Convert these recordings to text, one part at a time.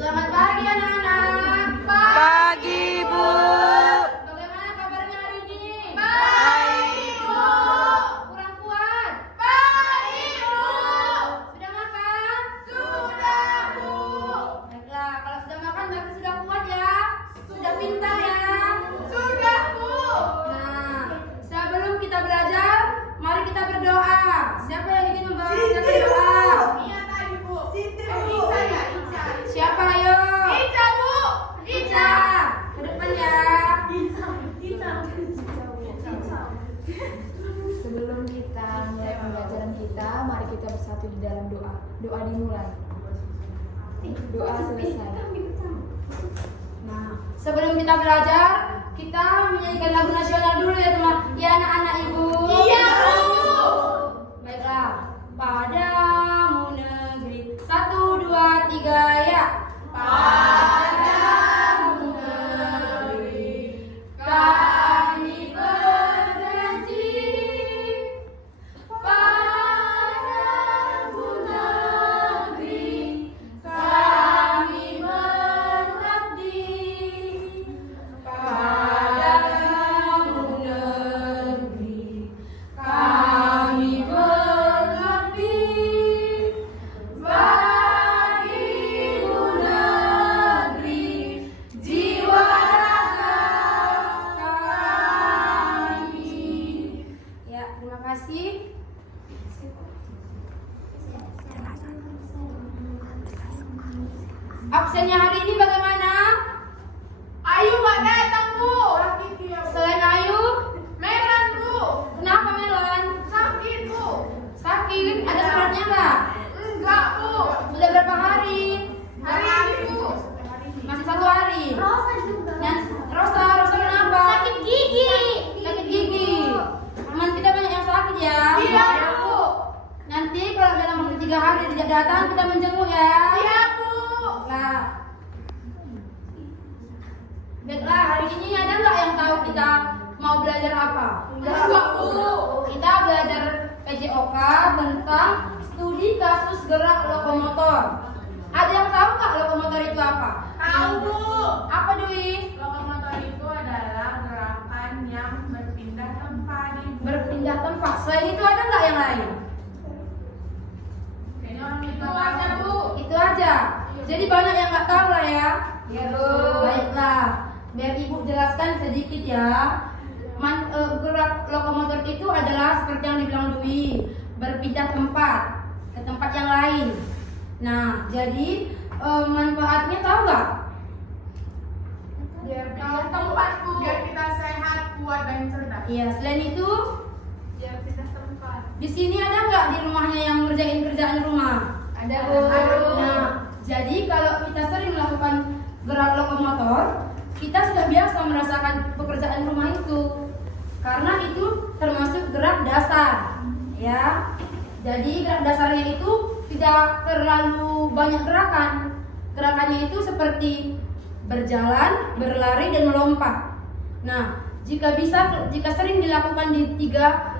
Selamat pagi anak-anak. Pagi, Bu. Bagaimana kabarnya hari ini? Baik, Bu. Kurang kuat? Baik, Bu. Sudah makan? Sudah, Bu. Baiklah, kalau sudah makan berarti sudah kuat ya. Sudah pintar ya. Sudah, Bu. Nah, sebelum kita belajar, mari kita berdoa. Siapa yang ingin membawa kita berdoa? Iya tadi, Bu. Siti, Eh, Bu. Ica ya, Ica. Siapa ayo? Ica, Bu. Ica. Ke depan ya. Sebelum kita mulai pembelajaran kita, mari kita bersatu di dalam doa. Doa dimulai. Doa selesai. Nah, sebelum kita belajar, kita menyanyikan lagu nasional dulu ya teman. Ya anak-anak ibu. Iya, Bu. Baiklah. Padamu negeri. 1, 2, 3 ya. Padamu negeri Kami berjanji. Padamu negeri kami berbakti. Padamu negeri kami berbakti. Bagimu negeri jiwa raga kami. Ya, terima kasih. Absennya hari ini bagaimana? Ayu nggak datang, Bu. Selain Ayu, Melan, Bu. kenapa Melan? Sakit, Bu. Sakit? Ada suratnya nggak? Enggak, Bu. Sudah berapa hari? Hari ini, Bu. Masih 1 hari. Rosa juga. Rosa kenapa? Sakit gigi. Sakit gigi. Teman kita banyak yang sakit ya. Iya, Bu. Nanti kalau dalam waktu 3 hari tidak datang, kita menjenguk ya. Iya, Bu. Nah, baiklah, hari ini ada nggak yang tahu kita mau belajar apa? Enggak, Bu. Kita belajar PJOK tentang studi kasus gerak lokomotor. Ada yang tahu nggak lokomotor itu apa? Tahu, Bu. Apa Dwi? Lokomotor itu adalah gerakan yang berpindah tempat. Berpindah tempat. Selain itu ada nggak yang lain? Kayaknya orang itu aja, Bu. Itu aja. Jadi banyak yang nggak tahu lah ya. Iya, Bu. Baiklah, biar ibu jelaskan sedikit ya. Gerak lokomotor itu adalah seperti yang dibilang Dwi, berpindah tempat ke tempat yang lain. Nah, jadi manfaatnya tahu nggak? Biar pindah tempat, Bu. Biar kita sehat, kuat, dan cerdas. Iya, selain itu Biar pindah tempat. di sini ada nggak di rumahnya yang ngerjain kerjaan rumah? Ada, Bu. Nah, jadi kalau kita sering melakukan gerak lokomotor, kita sudah biasa merasakan pekerjaan rumah itu. Karena itu termasuk gerak dasar, ya. Jadi gerak dasarnya itu tidak terlalu banyak gerakan. Gerakannya itu seperti berjalan, berlari, dan melompat. Nah, jika sering dilakukan di tiga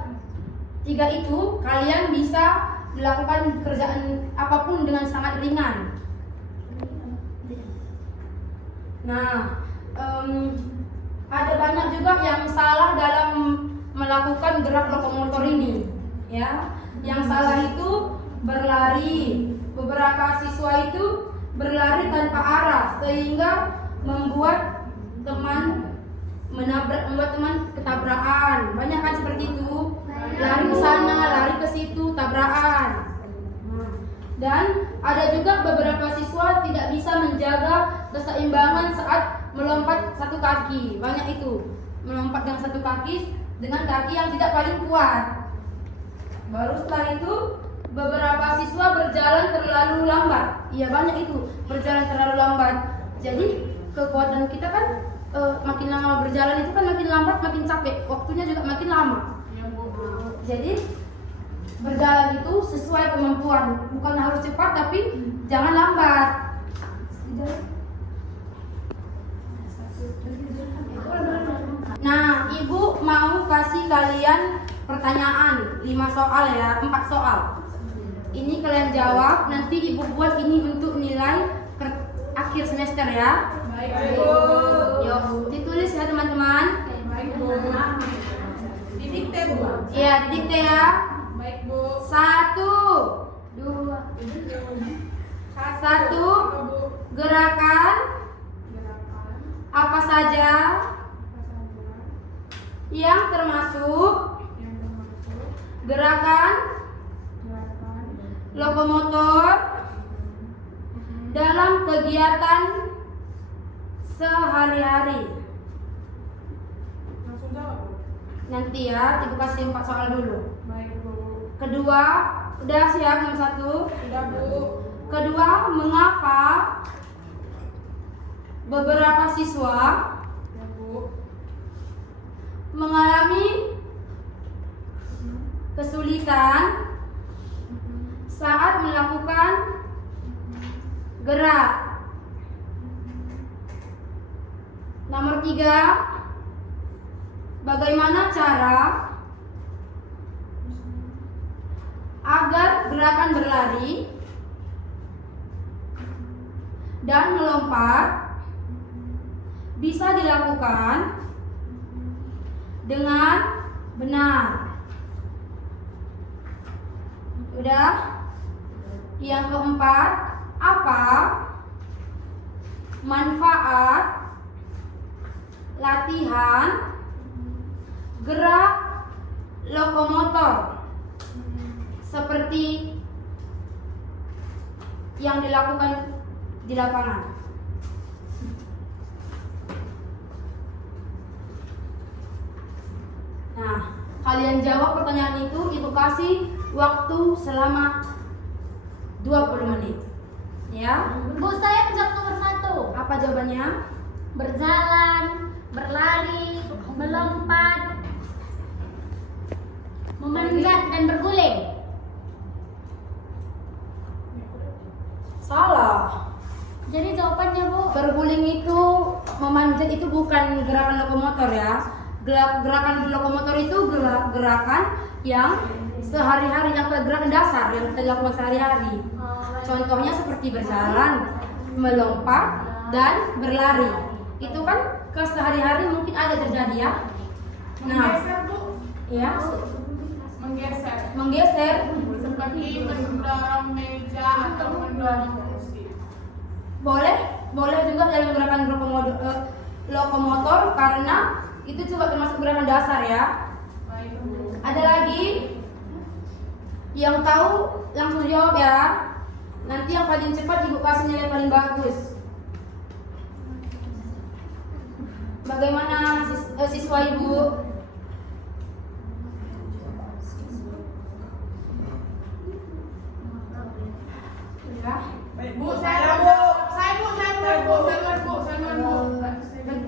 itu, kalian bisa melakukan kerjaan apapun dengan sangat ringan. Nah, ada banyak juga yang salah dalam melakukan gerak lokomotor ini, ya. Yang salah itu berlari. Beberapa siswa itu berlari tanpa arah sehingga membuat teman ketabrakan. Banyak kan seperti itu. Lari ke sana, lari ke situ, tabrakan. Dan ada juga beberapa siswa tidak bisa menjaga keseimbangan saat melompat satu kaki. Banyak itu, melompat dengan satu kaki dengan kaki yang tidak paling kuat. Baru setelah itu beberapa siswa berjalan terlalu lambat. Iya, banyak itu berjalan terlalu lambat. Jadi kekuatan kita kan makin lama berjalan itu kan makin lambat, makin capek. Waktunya juga makin lama. Jadi berjalan itu sesuai kemampuan, bukan harus cepat tapi jangan lambat. Nah, ibu mau kasih kalian pertanyaan 5 soal ya, 4 soal. Ini kalian jawab, nanti ibu buat ini untuk nilai akhir semester ya. Baik, Bu. Yuk, ditulis ya teman-teman. Baik, Bu. Didikte, Bu. Iya, didikte ya. Baik, Bu. 1, 2, 1. Bu. Gerakan Gerakan apa saja yang termasuk yang termasuk gerakan gerakan lokomotor dalam kegiatan sehari-hari. langsung jawab, Bu. Nanti ya, Ibu kasih 4 soal dulu. Baik, Bu. Kedua, udah siap nomor 1. Sudah, Bu. Kedua, mengapa beberapa siswa Ya, Bu. mengalami kesulitan saat melakukan gerak. Nomor 3, bagaimana cara agar gerakan berlari dan melompat bisa dilakukan dengan benar. Udah? Yang keempat, apa manfaat latihan gerak lokomotor seperti yang dilakukan di lapangan? Nah, kalian jawab pertanyaan itu, Ibu kasih waktu selama 20 menit. Ya. Bu, saya menjawab nomor 1. Apa jawabannya? Berjalan, berlari, melompat, memanjat dan berguling. Salah. Jadi jawabannya, Bu. Berguling itu, memanjat itu bukan gerakan lokomotor ya. Gerakan lokomotor itu gerakan yang sehari-hari, yang gerakan dasar yang kita lakukan sehari-hari. Contohnya seperti berjalan, melompat, dan berlari. Itu kan ke sehari-hari mungkin ada terjadi ya. Nah, Menggeser, Bu. ya, Menggeser. menggeser. Seperti mendorong meja atau mendorong kursi. Boleh juga dalam gerakan lokomotor karena itu juga termasuk gerakan dasar ya. Baik, Bu. Ada lagi yang tahu langsung jawab ya. Nanti yang paling cepat Ibu kasih nilai paling bagus. Bagaimana siswa Ibu? Ya. Baik, Bu. Saya, Bu. Saya, Bu.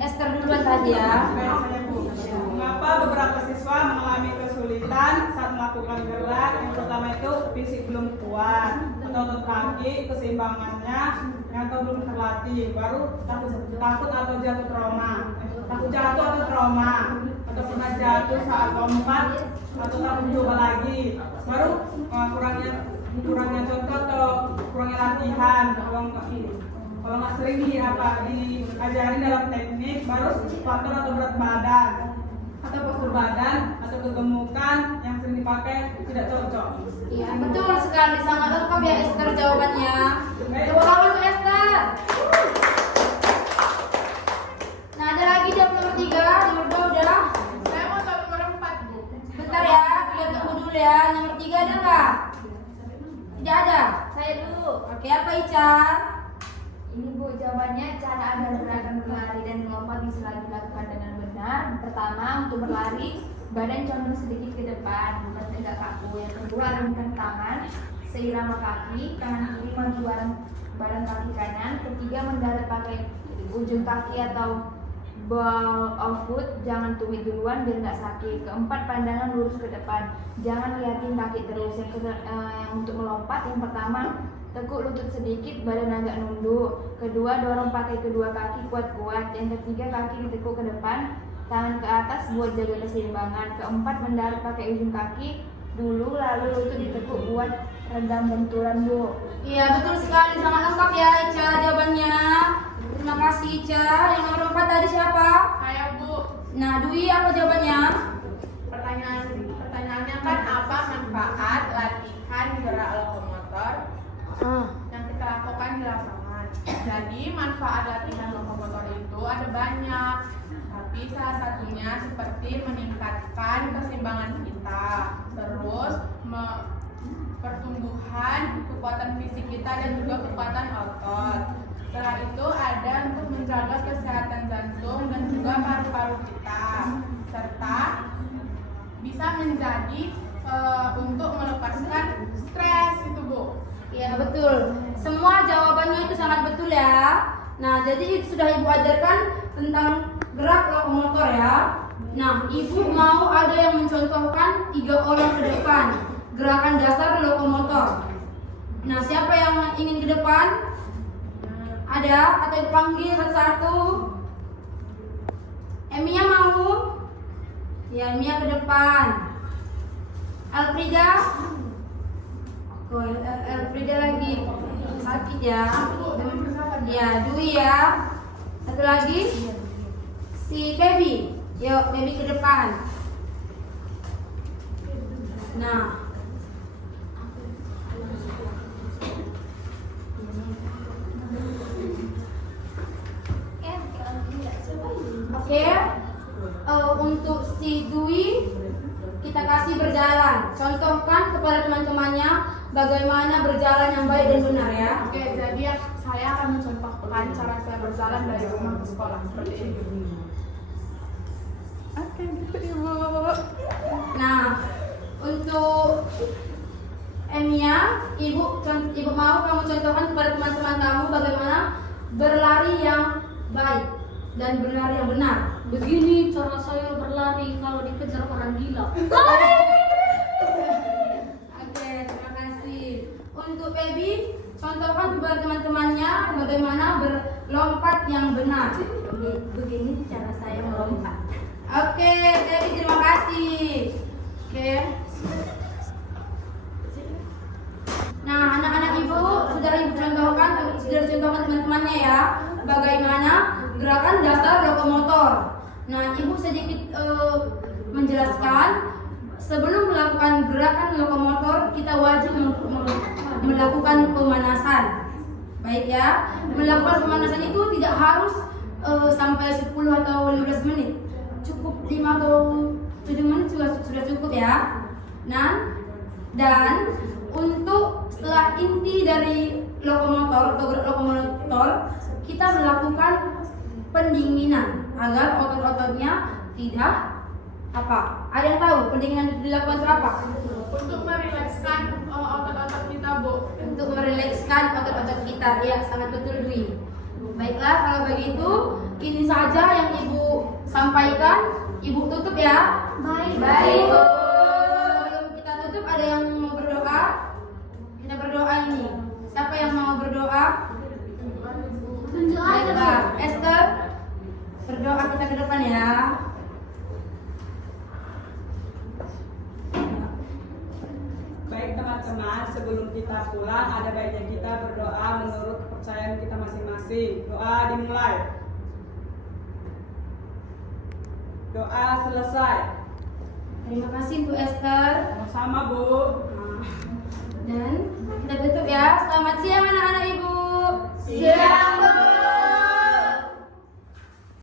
Esther duluan tadi ya. Mengapa beberapa siswa mengalami kesulitan saat melakukan gerak? Yang pertama itu fisik belum kuat, atau otot kaki, keseimbangannya, atau belum terlatih. Baru takut atau jatuh trauma. Takut jatuh atau trauma, atau pernah jatuh saat lompat, atau takut coba lagi. Baru kurangnya contoh atau kurangnya latihan. Kalau nggak sering diajarin dalam teknik, baru faktor atau berat badan atau postur badan atau kegemukan yang sering dipakai tidak cocok. Iya, betul sekali, sangat lengkap ya Esther jawabannya. Tepuk tangan untuk Esther. Nah, ada lagi jawab nomor 3, nomor 2 udah. Saya mau jawab nomor 4, Bu. Bentar ya, kita tunggu dulu ya. Nomor 3 ada nggak? Tidak ada. Saya dulu. Oke, apa Ica? Ini Bu, jawabannya cara agar gerakan berlari dan melompat bisa dilakukan dengan benar. Pertama, untuk berlari, badan condong sedikit ke depan, bukan tegak kaku. Yang kedua, arahkan tangan seirama kaki, tangan kiri maju badan kaki kanan. Ketiga, mendarat pakai ujung kaki atau ball of foot, jangan tumit duluan biar nggak sakit. Keempat, pandangan lurus ke depan, jangan liatin kaki terus. Untuk melompat, yang pertama, tekuk lutut sedikit, badan agak nunduk. Kedua, dorong pakai kedua kaki kuat-kuat. Yang ketiga, kaki ditekuk ke depan, tangan ke atas buat jaga keseimbangan. Keempat, mendarat pakai ujung kaki, dulu, lalu lutut ditekuk buat redam benturan, Bu. Iya, betul sekali. Sangat lengkap ya Ica jawabannya. Terima kasih Ica. Yang nomor 4 tadi siapa? Saya Bu. Nah, Dwi apa jawabannya? Pertanyaannya kan apa manfaat latihan gerak lokomotor yang kita lakukan di lapangan. Jadi manfaat latihan lokomotor itu ada banyak, tapi salah satunya seperti meningkatkan keseimbangan kita, terus pertumbuhan kekuatan fisik kita dan juga kekuatan otot. Setelah itu ada untuk menjaga kesehatan jantung dan juga paru-paru kita, serta bisa menjadi untuk melepaskan stres itu, Bu. Iya, betul. Semua jawabannya itu sangat betul ya. Nah, jadi sudah Ibu ajarkan tentang gerak lokomotor ya. Nah, Ibu mau ada yang mencontohkan 3 orang ke depan gerakan dasar lokomotor. Nah, siapa yang ingin ke depan? Ada? Atau Ibu panggil satu-satu? Emia mau? Ya, Emia ke depan. Elfrida? Oh, Elfrida lagi sakit ya. Ya, Dwi ya. Satu lagi? Si Feby. Yuk, Feby ke depan. Nah, oke, untuk si Dwi kita kasih berjalan. Contohkan kepada teman-temannya bagaimana berjalan yang baik dan benar ya. Oke, jadi saya akan mencontohkan cara saya berjalan dari rumah ke sekolah seperti ini. Oke, gitu Ibu. Nah, untuk Emia, ibu mau kamu contohkan kepada teman-teman kamu bagaimana berlari yang baik dan berlari yang benar. Begini cara saya berlari kalau dikejar orang gila. Oke, terima kasih. Untuk Feby, contohkan kepada teman-temannya bagaimana berlompat yang benar. Begini cara saya melompat. Oke, Feby terima kasih. Oke. Nah, anak-anak ibu sudah ibu contohkan teman-temannya ya bagaimana gerakan dasar lokomotor. Nah, ibu sedikit menjelaskan sebelum melakukan gerakan lokomotor kita wajib melakukan pemanasan. Baik ya, melakukan pemanasan itu tidak harus sampai 10 atau 15 menit. Cukup 5 atau 7 menit sudah cukup ya. Nah, dan untuk setelah inti dari lokomotor atau gerak lokomotor kita melakukan pendinginan agar otot-ototnya tidak apa? Ada yang tahu pendinginan dilakukan untuk apa? Untuk merilekskan otot-otot kita, Bu. Untuk merilekskan otot-otot kita. Ya, sangat betul Dwi. Baiklah, kalau begitu ini saja yang Ibu sampaikan. Ibu tutup ya. Baik. Baik. Sebelum kita tutup ada yang mau berdoa? Kita berdoa ini. Siapa yang mau berdoa? Tunjuk aja, Bu. Baiklah, Esther. Berdoa kita ke depan ya. Baik teman-teman, sebelum kita pulang ada baiknya kita berdoa menurut kepercayaan kita masing-masing. Doa dimulai. Doa selesai. Terima kasih Bu Esther. Sama-sama, Bu. Dan kita tutup ya. Selamat siang anak.